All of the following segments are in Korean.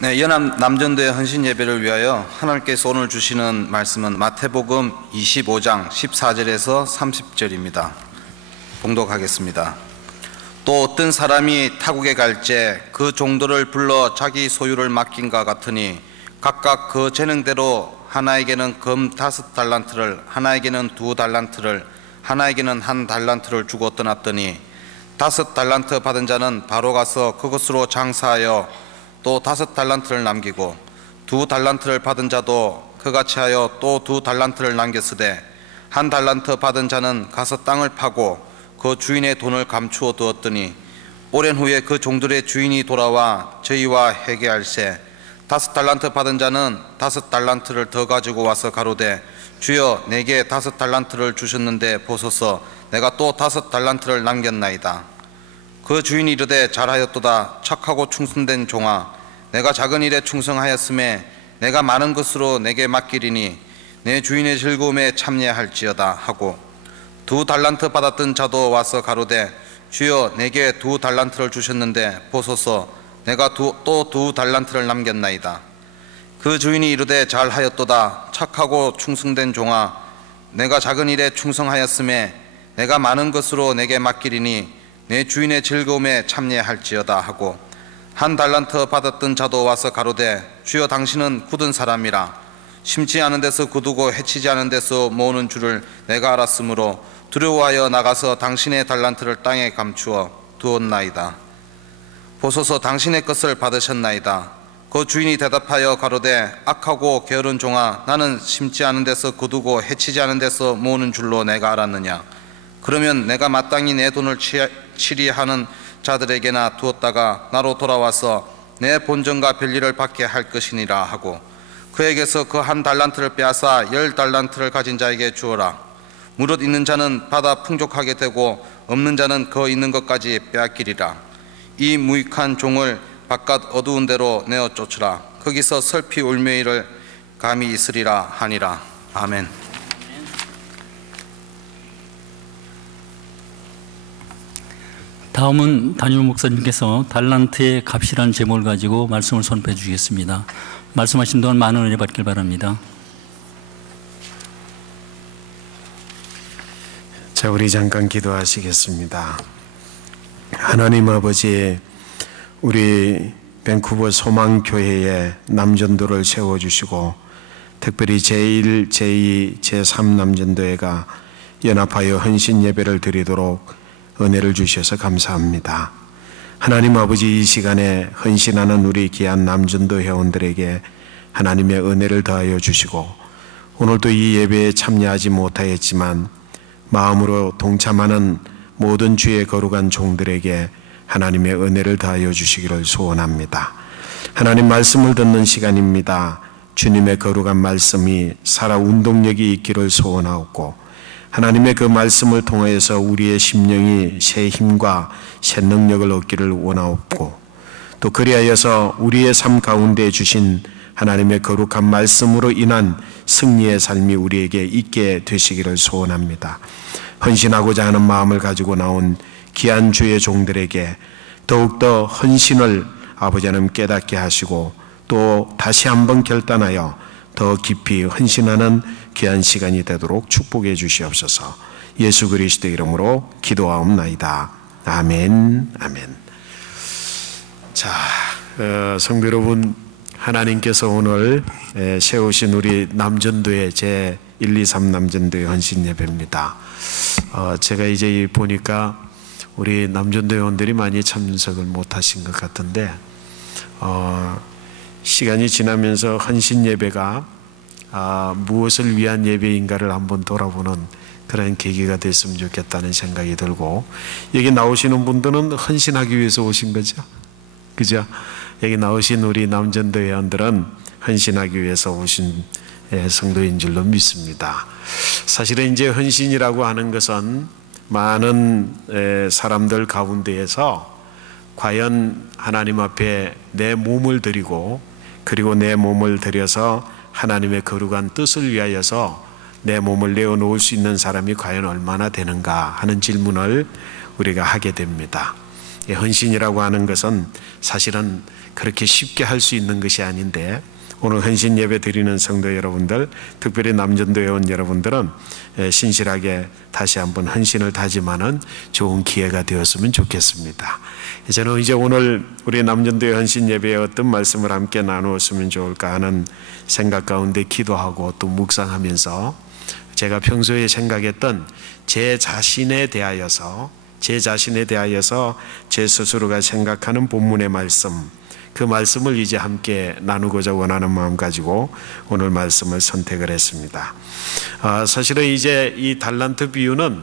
네, 연합 남전도의 헌신 예배를 위하여 하나님께서 오늘 주시는 말씀은 마태복음 25장 14절에서 30절입니다. 봉독하겠습니다. 또 어떤 사람이 타국에 갈제 그 종들을 불러 자기 소유를 맡긴과 같으니 각각 그 재능대로 하나에게는 금 5달란트를, 하나에게는 2달란트를, 하나에게는 1달란트를 주고 떠났더니 5달란트 받은 자는 바로 가서 그것으로 장사하여 또 5달란트를 남기고 2달란트를 받은 자도 그같이 하여 또 2달란트를 남겼으되 1달란트 받은 자는 가서 땅을 파고 그 주인의 돈을 감추어 두었더니 오랜 후에 그 종들의 주인이 돌아와 저희와 회개할세 5달란트 받은 자는 5달란트를 더 가지고 와서 가로되 주여 내게 5달란트를 주셨는데 보소서 내가 또 5달란트를 남겼나이다. 그 주인이 이르되 잘하였도다 착하고 충성된 종아 내가 작은 일에 충성하였음에 내가 많은 것으로 내게 맡기리니 내 주인의 즐거움에 참여할지어다 하고 2달란트 받았던 자도 와서 가로되 주여 내게 2달란트를 주셨는데 보소서 내가 또 2달란트를 남겼나이다. 그 주인이 이르되 잘하였도다 착하고 충성된 종아 내가 작은 일에 충성하였음에 내가 많은 것으로 내게 맡기리니 내 주인의 즐거움에 참여할지어다 하고 1달란트 받았던 자도 와서 가로되 주여 당신은 굳은 사람이라 심지 않은 데서 거두고 해치지 않은 데서 모으는 줄을 내가 알았으므로 두려워하여 나가서 당신의 달란트를 땅에 감추어 두었나이다. 보소서 당신의 것을 받으셨나이다. 그 주인이 대답하여 가로되 악하고 게으른 종아 나는 심지 않은 데서 거두고 해치지 않은 데서 모으는 줄로 내가 알았느냐. 그러면 내가 마땅히 내 돈을 치리하는 자들에게나 두었다가 나로 돌아와서 내 본전과 별일을 받게 할 것이니라 하고 그에게서 그 1달란트를 빼앗아 10달란트를 가진 자에게 주어라. 무릇 있는 자는 받아 풍족하게 되고 없는 자는 그 있는 것까지 빼앗기리라. 이 무익한 종을 바깥 어두운 데로 내어 쫓으라. 거기서 슬피 울매이를 감히 있으리라 하니라. 아멘. 다음은 담임 목사님께서 달란트의 값이라는 제목을 가지고 말씀을 선포해 주시겠습니다. 말씀하신 동안 많은 은혜 받길 바랍니다. 자, 우리 잠깐 기도하시겠습니다. 하나님 아버지, 우리 밴쿠버 소망교회에 남전도를 세워주시고 특별히 제1, 제2, 제3 남전도회가 연합하여 헌신 예배를 드리도록 은혜를 주셔서 감사합니다. 하나님 아버지, 이 시간에 헌신하는 우리 귀한 남전도 회원들에게 하나님의 은혜를 더하여 주시고 오늘도 이 예배에 참여하지 못하였지만 마음으로 동참하는 모든 주의 거룩한 종들에게 하나님의 은혜를 더하여 주시기를 소원합니다. 하나님 말씀을 듣는 시간입니다. 주님의 거룩한 말씀이 살아 운동력이 있기를 소원하옵고 하나님의 그 말씀을 통하여서 우리의 심령이 새 힘과 새 능력을 얻기를 원하옵고 또 그리하여서 우리의 삶 가운데 주신 하나님의 거룩한 말씀으로 인한 승리의 삶이 우리에게 있게 되시기를 소원합니다. 헌신하고자 하는 마음을 가지고 나온 귀한 주의 종들에게 더욱더 헌신을 아버지 하나님 깨닫게 하시고 또 다시 한번 결단하여 더 깊이 헌신하는 귀한 시간이 되도록 축복해 주시옵소서. 예수 그리스도 이름으로 기도하옵나이다. 아멘. 아멘. 자, 성도 여러분, 하나님께서 오늘 세우신 우리 남전도의 제 1, 2, 3 남전도의 헌신 예배입니다. 제가 이제 보니까 우리 남전도 회원들이 많이 참석을 못하신 것 같은데 시간이 지나면서 헌신 예배가 무엇을 위한 예배인가를 한번 돌아보는 그런 계기가 됐으면 좋겠다는 생각이 들고 여기 나오시는 분들은 헌신하기 위해서 오신 거죠? 그죠? 여기 나오신 우리 남전도 회원들은 헌신하기 위해서 오신 성도인 줄로 믿습니다. 사실은 이제 헌신이라고 하는 것은 많은 사람들 가운데에서 과연 하나님 앞에 내 몸을 드리고 그리고 내 몸을 드려서 하나님의 거룩한 뜻을 위하여서 내 몸을 내어놓을 수 있는 사람이 과연 얼마나 되는가 하는 질문을 우리가 하게 됩니다. 헌신이라고 하는 것은 사실은 그렇게 쉽게 할 수 있는 것이 아닌데, 오늘 헌신 예배 드리는 성도 여러분들, 특별히 남전도 회원 여러분들은 신실하게 다시 한번 헌신을 다짐하는 좋은 기회가 되었으면 좋겠습니다. 저는 이제 오늘 우리 남전도회 헌신 예배에 어떤 말씀을 함께 나누었으면 좋을까 하는 생각 가운데 기도하고 또 묵상하면서 제가 평소에 생각했던 제 자신에 대하여서 제 스스로가 생각하는 본문의 말씀, 그 말씀을 이제 함께 나누고자 원하는 마음 가지고 오늘 말씀을 선택을 했습니다. 사실은 이제 이 달란트 비유는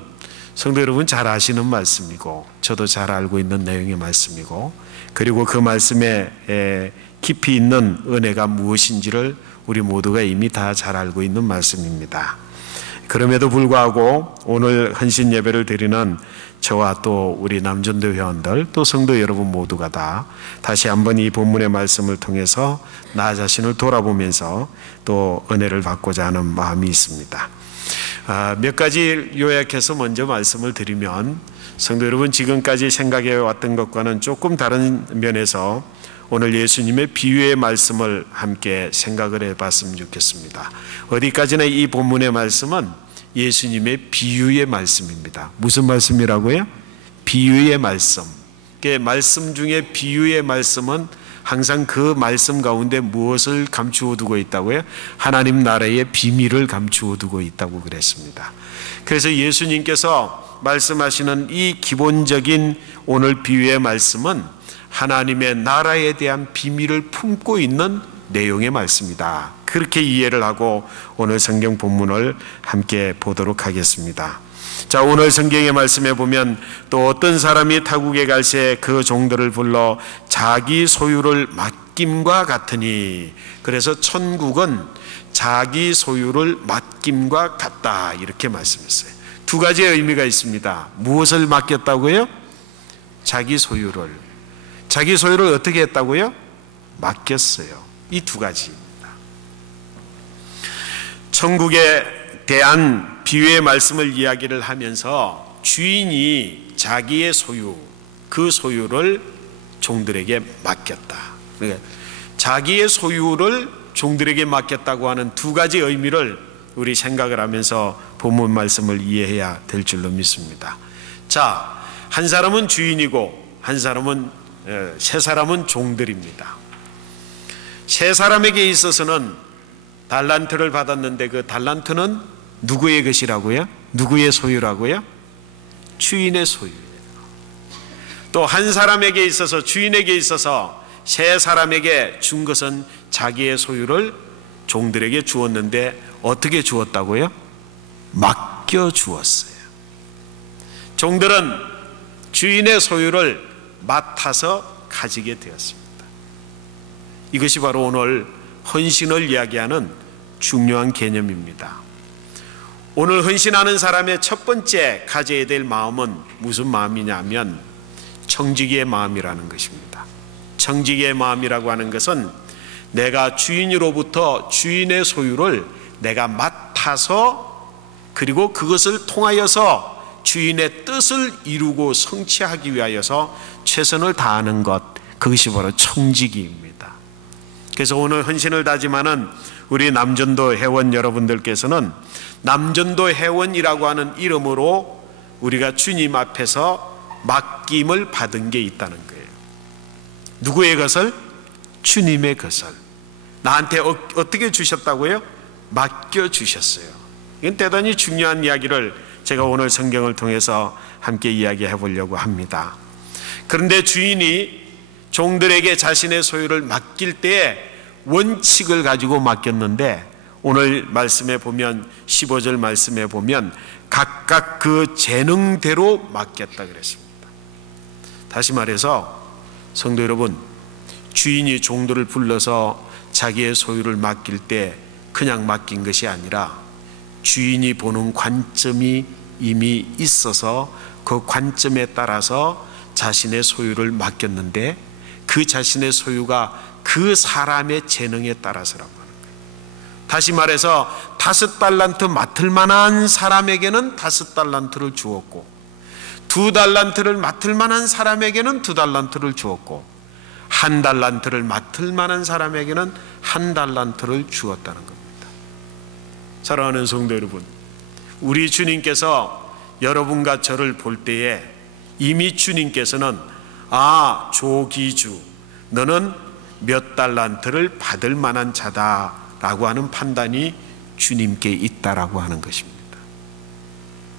성도 여러분 잘 아시는 말씀이고 저도 잘 알고 있는 내용의 말씀이고, 그리고 그 말씀에 깊이 있는 은혜가 무엇인지를 우리 모두가 이미 다 잘 알고 있는 말씀입니다. 그럼에도 불구하고 오늘 헌신 예배를 드리는 저와 또 우리 남전도 회원들 또 성도 여러분 모두가 다 다시 한번 이 본문의 말씀을 통해서 나 자신을 돌아보면서 또 은혜를 받고자 하는 마음이 있습니다. 몇 가지 요약해서 먼저 말씀을 드리면, 성도 여러분 지금까지 생각해 왔던 것과는 조금 다른 면에서 오늘 예수님의 비유의 말씀을 함께 생각을 해봤으면 좋겠습니다. 어디까지나 이 본문의 말씀은 예수님의 비유의 말씀입니다. 무슨 말씀이라고요? 비유의 말씀. 말씀 중에 비유의 말씀은 항상 그 말씀 가운데 무엇을 감추어 두고 있다고요? 하나님 나라의 비밀을 감추어 두고 있다고 그랬습니다. 그래서 예수님께서 말씀하시는 이 기본적인 오늘 비유의 말씀은 하나님의 나라에 대한 비밀을 품고 있는 내용의 말씀이다. 그렇게 이해를 하고 오늘 성경 본문을 함께 보도록 하겠습니다. 자, 오늘 성경의 말씀에 보면 또 어떤 사람이 타국에 갈새 그 종들을 불러 자기 소유를 맡김과 같으니, 그래서 천국은 자기 소유를 맡김과 같다 이렇게 말씀했어요. 두 가지의 의미가 있습니다. 무엇을 맡겼다고요? 자기 소유를. 자기 소유를 어떻게 했다고요? 맡겼어요. 이 두 가지입니다. 천국에 대한 비유의 말씀을 이야기를 하면서 주인이 자기의 소유, 그 소유를 종들에게 맡겼다. 그러니까 자기의 소유를 종들에게 맡겼다고 하는 두 가지 의미를 우리 생각을 하면서 본문 말씀을 이해해야 될 줄로 믿습니다. 자, 한 사람은 주인이고 세 사람은 종들입니다. 세 사람에게 있어서는 달란트를 받았는데 그 달란트는 누구의 것이라고요? 누구의 소유라고요? 주인의 소유예요. 또 한 사람에게 있어서, 주인에게 있어서 세 사람에게 준 것은 자기의 소유를 종들에게 주었는데 어떻게 주었다고요? 맡겨 주었어요. 종들은 주인의 소유를 맡아서 가지게 되었습니다. 이것이 바로 오늘 헌신을 이야기하는 중요한 개념입니다. 오늘 헌신하는 사람의 첫 번째 가져야 될 마음은 무슨 마음이냐면 청지기의 마음이라는 것입니다. 청지기의 마음이라고 하는 것은 내가 주인으로부터 주인의 소유를 내가 맡아서, 그리고 그것을 통하여서 주인의 뜻을 이루고 성취하기 위하여서 최선을 다하는 것, 그것이 바로 청지기입니다. 그래서 오늘 헌신을 다짐하는 우리 남전도 회원 여러분들께서는 남전도 회원이라고 하는 이름으로 우리가 주님 앞에서 맡김을 받은 게 있다는 거예요. 누구의 것을? 주님의 것을 나한테 어떻게 주셨다고요? 맡겨 주셨어요. 이건 대단히 중요한 이야기를 제가 오늘 성경을 통해서 함께 이야기해 보려고 합니다. 그런데 주인이 종들에게 자신의 소유를 맡길 때에 원칙을 가지고 맡겼는데, 오늘 말씀에 보면 15절 말씀에 보면 각각 그 재능대로 맡겼다 그랬습니다. 다시 말해서 성도 여러분, 주인이 종들을 불러서 자기의 소유를 맡길 때 그냥 맡긴 것이 아니라 주인이 보는 관점이 이미 있어서 그 관점에 따라서 자신의 소유를 맡겼는데, 그 자신의 소유가 그 사람의 재능에 따라서라고 하는 거예요. 다시 말해서 5달란트 맡을 만한 사람에게는 5달란트를 주었고, 2달란트를 맡을 만한 사람에게는 2달란트를 주었고 1달란트를 맡을 만한 사람에게는 1달란트를 주었다는 겁니다. 사랑하는 성도 여러분, 우리 주님께서 여러분과 저를 볼 때에 이미 주님께서는 조기주, 너는 몇 달란트를 받을 만한 자다라고 하는 판단이 주님께 있다라고 하는 것입니다.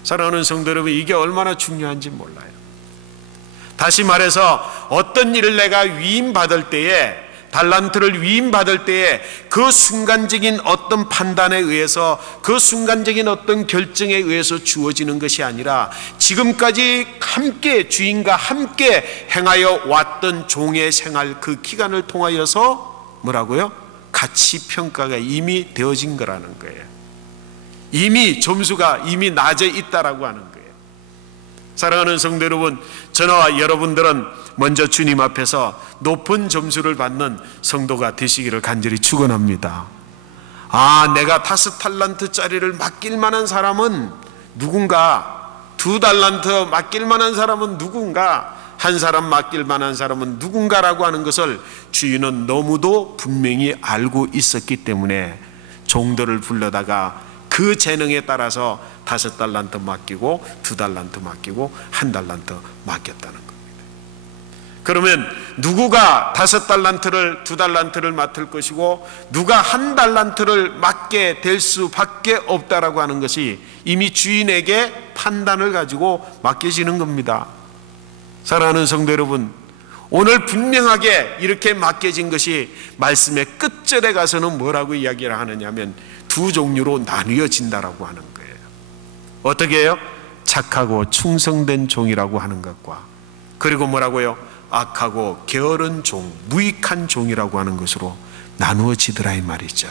사랑하는 성도 여러분, 이게 얼마나 중요한지 몰라요. 다시 말해서 어떤 일을 내가 위임받을 때에, 달란트를 위임받을 때에 그 순간적인 어떤 판단에 의해서, 그 순간적인 어떤 결정에 의해서 주어지는 것이 아니라 지금까지 함께 주인과 함께 행하여 왔던 종의 생활, 그 기간을 통하여서 뭐라고요? 가치 평가가 이미 되어진 거라는 거예요. 이미 점수가 이미 낮아 있다라고 하는 거예요. 사랑하는 성도 여러분, 저와 여러분들은 먼저 주님 앞에서 높은 점수를 받는 성도가 되시기를 간절히 축원합니다. 내가 5달란트짜리를 맡길 만한 사람은 누군가, 2달란트 맡길 만한 사람은 누군가, 1사람 맡길 만한 사람은 누군가라고 하는 것을 주인은 너무도 분명히 알고 있었기 때문에 종들을 불러다가 그 재능에 따라서 5달란트 맡기고 2달란트 맡기고 1달란트 맡겼다는 겁니다. 그러면 누구가 5달란트를 2달란트를 맡을 것이고 누가 1달란트를 맡게 될 수밖에 없다라고 하는 것이 이미 주인에게 판단을 가지고 맡겨지는 겁니다. 사랑하는 성도 여러분, 오늘 분명하게 이렇게 맡겨진 것이 말씀의 끝절에 가서는 뭐라고 이야기를 하느냐면 2 종류로 나뉘어진다라고 하는 거예요. 어떻게 해요? 착하고 충성된 종이라고 하는 것과, 그리고 뭐라고요? 악하고 게으른 종, 무익한 종이라고 하는 것으로 나누어지더라 이 말이죠.